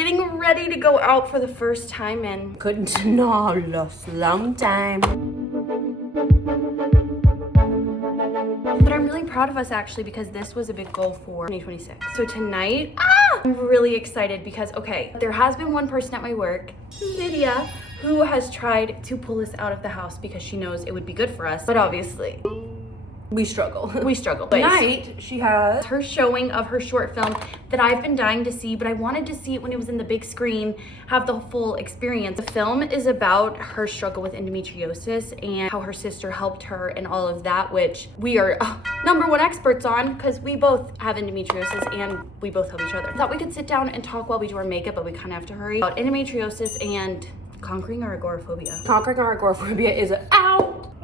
getting ready to go out for the first time in couldn't know long time. But I'm really proud of us actually because this was a big goal for 2026. So tonight, I'm really excited because, okay, there has been one person at my work, Lydia, who has tried to pull us out of the house because she knows it would be good for us. But obviously, we struggle. We struggle. Tonight, she has her showing of her short film that I've been dying to see, but I wanted to see it when it was in the big screen, have the full experience. The film is about her struggle with endometriosis and how her sister helped her and all of that, which we are #1 experts on because we both have endometriosis and we both help each other. I thought we could sit down and talk while we do our makeup, but we kind of have to hurry. About endometriosis and conquering our agoraphobia. Conquering our agoraphobia is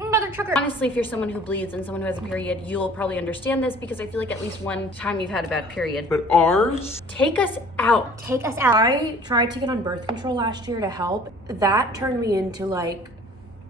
mother trucker. Honestly, if you're someone who bleeds and someone who has a period, you'll probably understand this because I feel like at least one time you've had a bad period. But ours? Take us out. Take us out. I tried to get on birth control last year to help. That turned me into like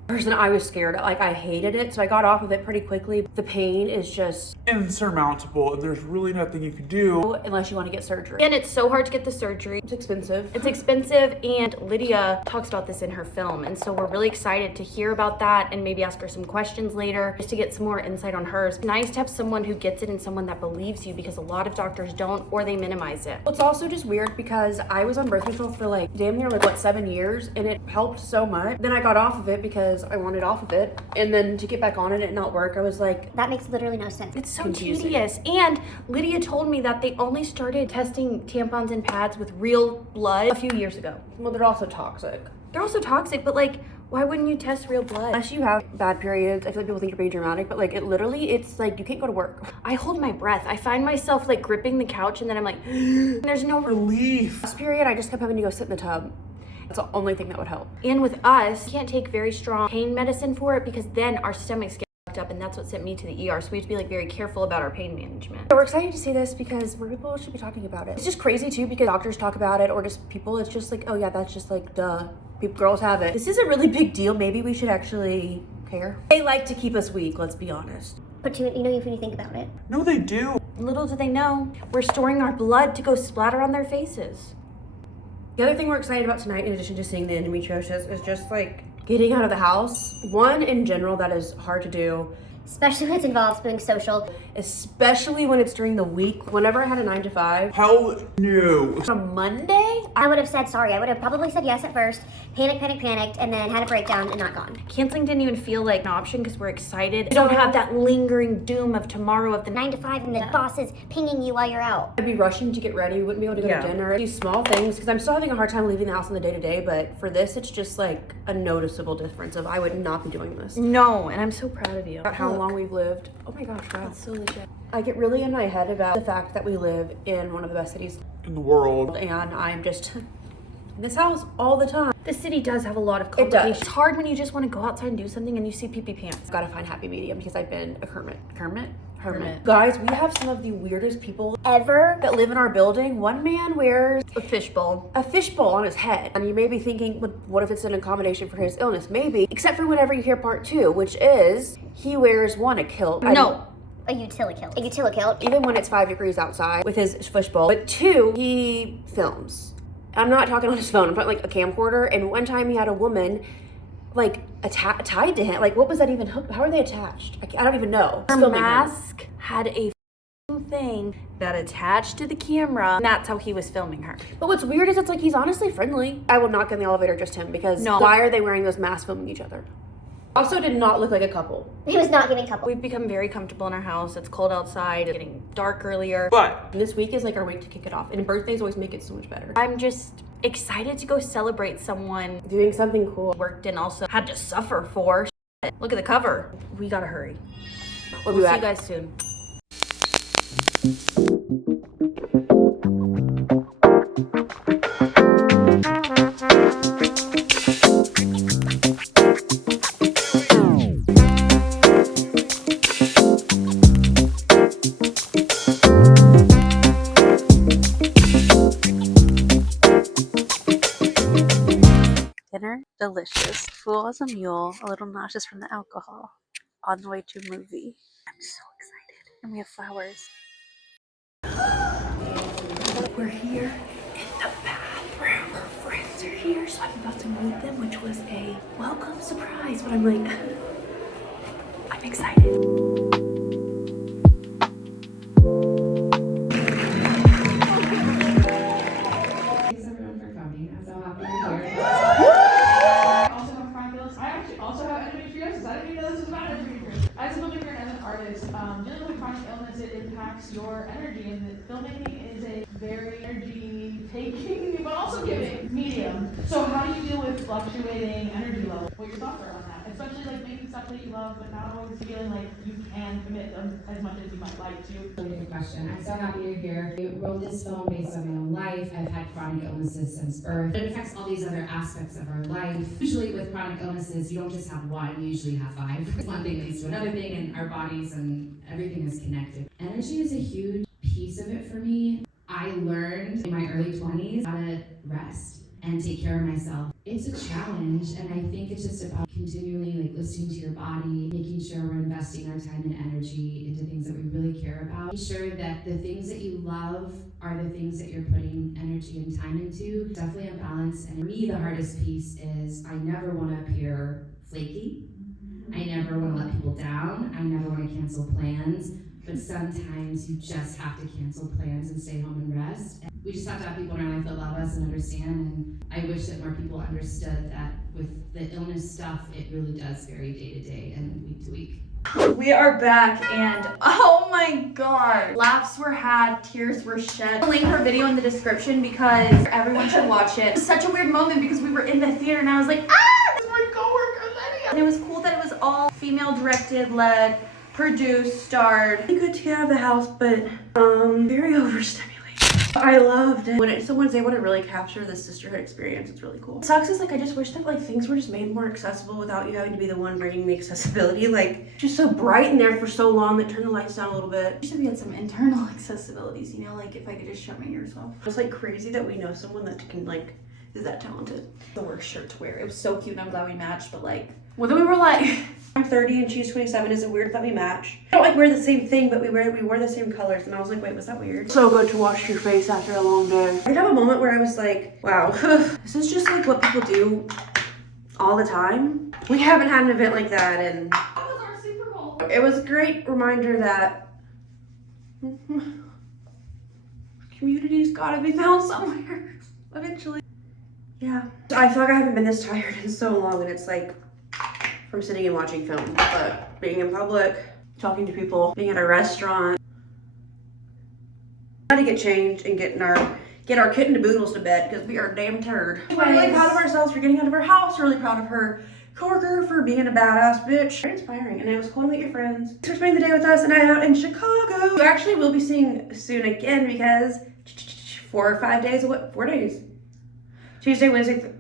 a person I was scared of. Like I hated it, so I got off of it pretty quickly. The pain is just Insurmountable, and there's really nothing you can do unless you want to get surgery. And it's so hard to get the surgery. It's expensive. It's expensive, and Lydia talks about this in her film, and so we're really excited to hear about that and maybe ask her some questions later just to get some more insight on hers. It's nice to have someone who gets it and someone that believes you because a lot of doctors don't, or they minimize it. It's also just weird because I was on birth control for like damn near like 7 years, and it helped so much. Then I got off of it because I wanted off of it, and then to get back on it and not work, I was like, that makes literally no sense. It's so confusing. tedious. And Lydia told me that they only started testing tampons and pads with real blood a few years ago. well, they're also toxic. They're also toxic, but like, why wouldn't you test real blood? Unless you have bad periods, I feel like people think you're being dramatic, but like it's like you can't go to work. I hold my breath. I find myself like gripping the couch and then I'm like, there's no relief. Last period, I just kept having to go sit in the tub. That's the only thing that would help. And with us, we can't take very strong pain medicine for it because then our stomachs get fucked up, and that's what sent me to the ER. So we have to be like very careful about our pain management. So we're excited to see this because more people should be talking about it. It's just crazy too because doctors talk about it or just people, it's just like, oh yeah, that's just like duh. Girls have it. This is a really big deal. Maybe we should actually care. They like to keep us weak, let's be honest. But you know, if you think about it. No, they do. Little do they know, we're storing our blood to go splatter on their faces. The other thing we're excited about tonight, in addition to seeing the endometriosis, is just like getting out of the house. One, in general, that is hard to do. Especially when it involves being social. Especially when it's during the week. Whenever I had a 9 to 5. Hell no. On Monday, I would have said sorry. I would have probably said yes at first, panicked, and then had a breakdown and not gone. Canceling didn't even feel like an option because we're excited. We don't have that lingering doom of tomorrow of the 9 to 5 and the boss is pinging you while you're out. I'd be rushing to get ready. Wouldn't be able to go to dinner. These small things, because I'm still having a hard time leaving the house in the day-to-day, but for this, it's just like a noticeable difference of I would not be doing this. No, and I'm so proud of you. About how long we've lived. Oh my gosh, wow. That's so legit. I get really in my head about the fact that we live in one of the best cities In the world. and I'm just in this house all the time. The city does have a lot of It complications. does. It's hard when you just want to go outside and do something and you see pee-pee pants. I've got to find happy medium because I've been a hermit. Hermit. Guys, we have some of the weirdest people Ever. that live in our building. One man wears A fishbowl. a fishbowl on his head. And you may be thinking, but what if it's an accommodation for his illness? Maybe. Except for whenever you hear part 2, which is he wears one, a kilt. No. A utilikilt. A utilikilt. Even when it's 5 degrees outside with his fishbowl. But 2, he films. I'm not talking on his phone. I'm talking like a camcorder. And one time he had a woman like tied to him. Like, what was that even? How are they attached? I don't even know. Her Filming him. mask had a thing that attached to the camera, and that's how he was filming her. But what's weird is it's like he's honestly friendly. I would not get in the elevator just him because why are they wearing those masks filming each other? Also did not look like a couple. He was not giving couple. We've become very comfortable in our house. It's cold outside, it's getting dark earlier. But And this week is like our week to kick it off. And birthdays always make it so much better. I'm just excited to go celebrate someone Doing something cool. worked and also had to suffer for. Look at the cover. We gotta hurry. We'll be See you back. guys soon. Dinner, delicious. Full as a mule, a little nauseous from the alcohol. On the way to a movie. I'm so excited. And we have flowers. We're here in the bathroom. are here, so I'm about to meet them, which was a welcome surprise, but I'm like, I'm excited. Thanks everyone for coming. I'm so happy you're here. I also have chronic illness. I actually also have endometriosis. I didn't even know this was about endometriosis. As a filmmaker and as an artist, dealing with chronic illness, it impacts your energy, and filmmaking is a very energy-taking, but also giving medium. So how do you deal with fluctuating energy levels? What your thoughts are on that? Especially like making stuff that you love, but not always feeling like you can commit them as much as you might like to. Really good question. I'm so happy you're here. I wrote this film based on my own life. I've had chronic illnesses since birth. It affects all these other aspects of our life. Usually with chronic illnesses, you don't just have one, you usually have 5. One thing leads to another thing, and our bodies and everything is connected. Energy is a huge piece of it for me. I learned in my early 20s how to rest and take care of myself. It's a challenge, and I think it's just about continually listening to your body, making sure we're investing our time and energy into things that we really care about. Make sure that the things that you love are the things that you're putting energy and time into. Definitely a balance, and for me the hardest piece is I never want to appear flaky. I never want to let people down. I never want to cancel plans. But sometimes you just have to cancel plans and stay home and rest. And we just have to have people in our life that love us and understand. And I wish that more people understood that with the illness stuff, it really does vary day to day and week to week. We are back, and oh my god, laughs were had, tears were shed. I'll link her video in the description because everyone should watch it. It was such a weird moment because we were in the theater and I was like, ah, this is my coworker Lydia. And it was cool that it was all female directed, led, produced, starred. Pretty good to get out of the house, but very overstimulated. I loved it. When someone's able to really capture the sisterhood experience, it's really cool. What sucks is I just wish that things were just made more accessible without you having to be the one bringing the accessibility. Just so bright in there for so long that turn the lights down a little bit. Wish that we had some internal accessibilities, you know, if I could just shut my ears off. It's crazy that we know someone that can is that talented. The worst shirt to wear. It was so cute and I'm glad we matched, but well, then we were I'm 30 and she's 27. Is it weird that we match? I don't wear the same thing, but we wore the same colors, and I was like, wait, was that weird? So good to wash your face after a long day. I did have a moment where I was like, wow, this is just what people do all the time. We haven't had an event like that, and That was our Super Bowl. it was a great reminder that community's gotta be found somewhere eventually. Yeah. I feel like I haven't been this tired in so long, and it's from sitting and watching film, but being in public, talking to people, being at a restaurant. Gotta get changed and get our kitten to boodles to bed because we are damn tired. We're really proud of ourselves for getting out of our house, really proud of her coworker for being a badass bitch. Very inspiring, and it was cool to meet your friends. Thanks for spending the day with us and out in Chicago. You actually will be seeing soon again because 4 or 5 days, 4 days? Tuesday, Wednesday,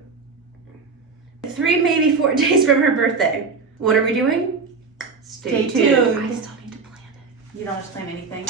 3, maybe 4 days from her birthday. What are we doing? Stay tuned. I still need to plan it. You don't just plan anything.